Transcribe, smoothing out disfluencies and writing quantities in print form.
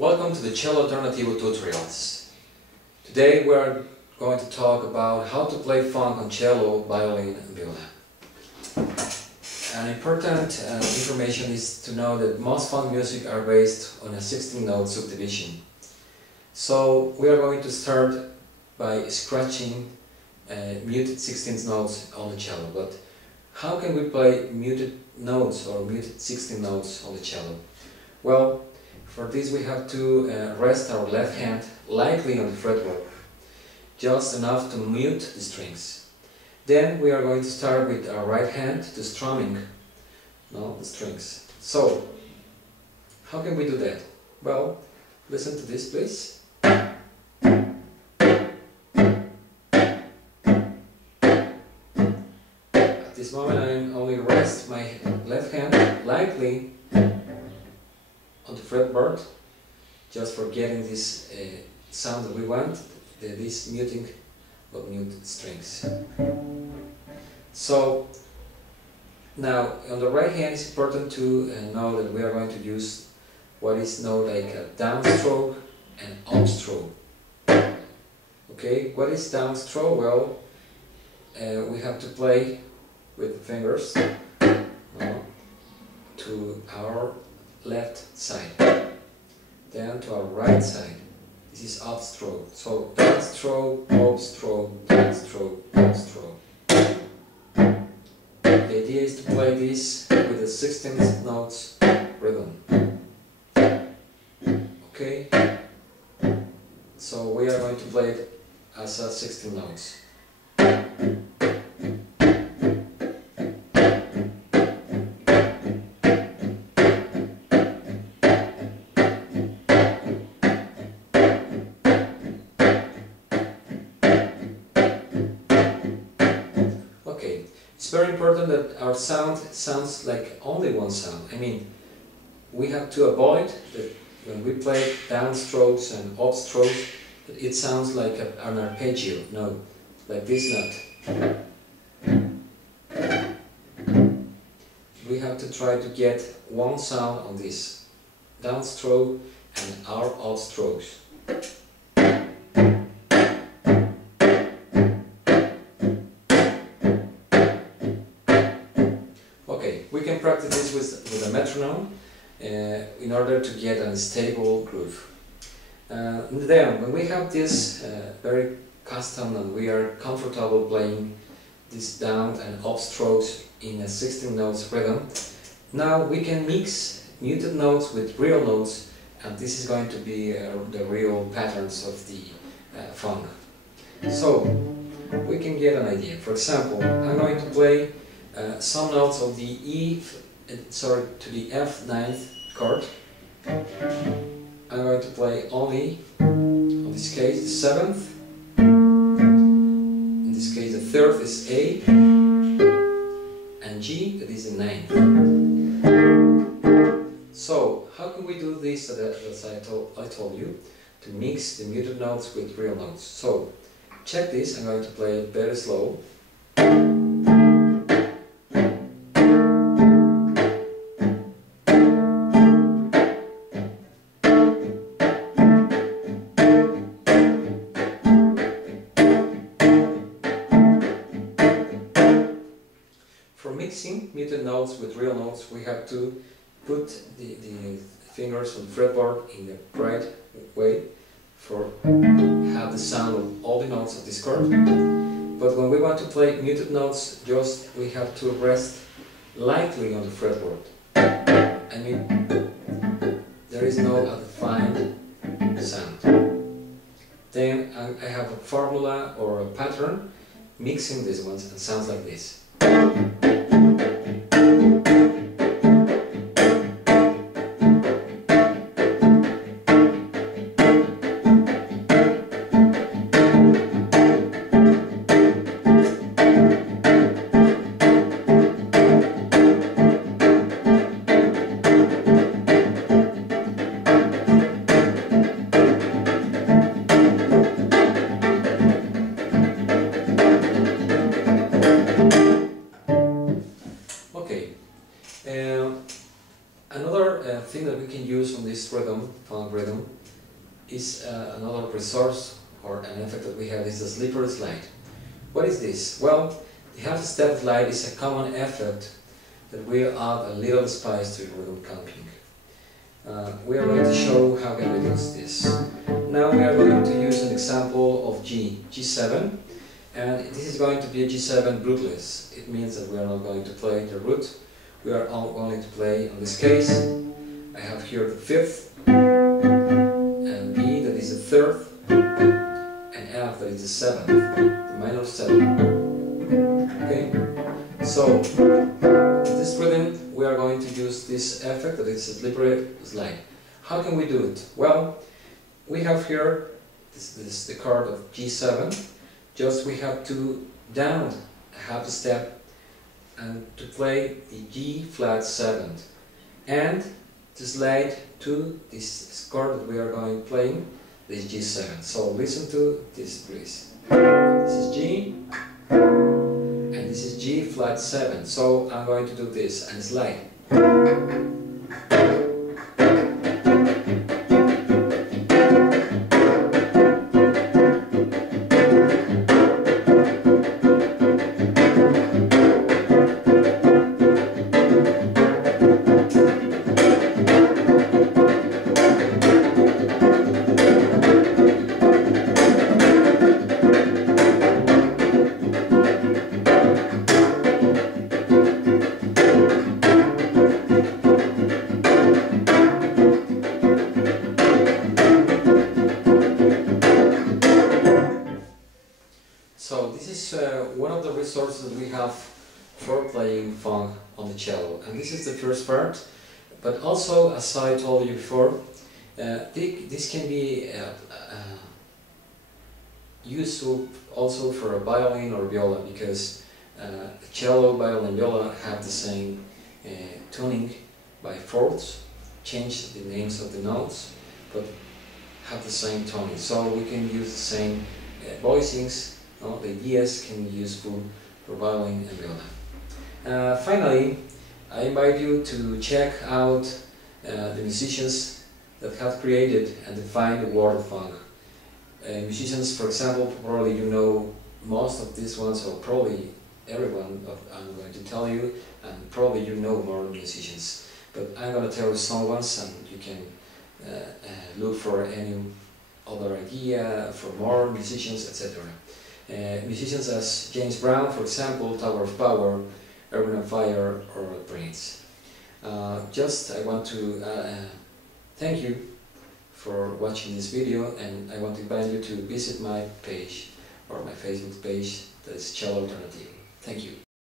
Welcome to the Cello Alternativo tutorials. Today we are going to talk about how to play funk on cello, violin and viola. An important information is to know that most funk music are based on a 16-note subdivision. So we are going to start by scratching muted 16th notes on the cello. But how can we play muted notes or muted 16 notes on the cello? Well, for this we have to rest our left hand lightly on the fretboard, just enough to mute the strings. Then we are going to start with our right hand to strumming the strings. So, how can we do that? Well, listen to this please. At this moment I only rest my left hand lightly on the fretboard, just for getting this sound that we want, this muting of muted strings. So now on the right hand it's important to know that we are going to use what is known like a downstroke and upstroke. Okay, what is downstroke? Well, we have to play with the fingers to our left side, then to our right side. This is upstroke. So downstroke, upstroke, downstroke, upstroke. The idea is to play this with a 16th notes rhythm. Okay? So we are going to play it as a 16 notes. It's very important that our sound sounds like only one sound. I mean, we have to avoid that when we play downstrokes and upstrokes, that it sounds like an arpeggio. No, like this note. We have to try to get one sound on this downstroke and our upstrokes. We can practice this with a metronome in order to get a stable groove. Then, when we have this very custom and we are comfortable playing these down and up strokes in a 16 notes rhythm, now we can mix muted notes with real notes, and this is going to be the real patterns of the funk. So, we can get an idea. For example, I'm going to play some notes of the to the F9th chord. I'm going to play only, in this case, the 7th. In this case, the 3rd is A, and G, that is the 9th. So, how can we do this as I told you, to mix the muted notes with real notes? So, check this, I'm going to play it very slow. For mixing muted notes with real notes, we have to put the fingers on the fretboard in the right way for have the sound of all the notes of this chord. But when we want to play muted notes, just we have to rest lightly on the fretboard. I mean, there is no defined sound. Then I have a formula or a pattern mixing these ones, and sounds like this. rhythm, funk rhythm, is another resource or an effect that we have is the slippery slide. What is this? Well, the half-step slide is a common effect that will add a little spice to rhythm counting. We are going to show how can we use this. Now we are going to use an example of G7, and this is going to be a G7 rootless. It means that we are not going to play the root, we are going to play, in this case, I have here the 5th, and B that is the 3rd, and F that is the 7th, the minor 7. Okay? So, this rhythm we are going to use this effect that is a slippery slide. How can we do it? Well, we have here this is the chord of G7. Just we have to down half a step and to play the G flat 7th and to slide to this chord that we are going playing, this G7. So listen to this please. This is G and this is G flat 7. So I'm going to do this and slide. So this is one of the resources that we have for playing funk on the cello, and this is the first part. But also, as I told you before, this can be useful also for a violin or viola, because cello, violin, viola have the same tuning by fourths, change the names of the notes, but have the same toning. So we can use the same voicings. The ideas can be useful for violin and viola. Finally, I invite you to check out the musicians that have created and defined the world of funk. Musicians, for example, probably you know most of these ones, or probably everyone I'm going to tell you, and probably you know more musicians. But I'm going to tell you some ones, and you can look for any other idea for more musicians, etc. Musicians as James Brown, for example, Tower of Power, Urban on Fire, or Prince. I want to thank you for watching this video, and I want to invite you to visit my page, or my Facebook page, that is Cello Alternativo. Thank you.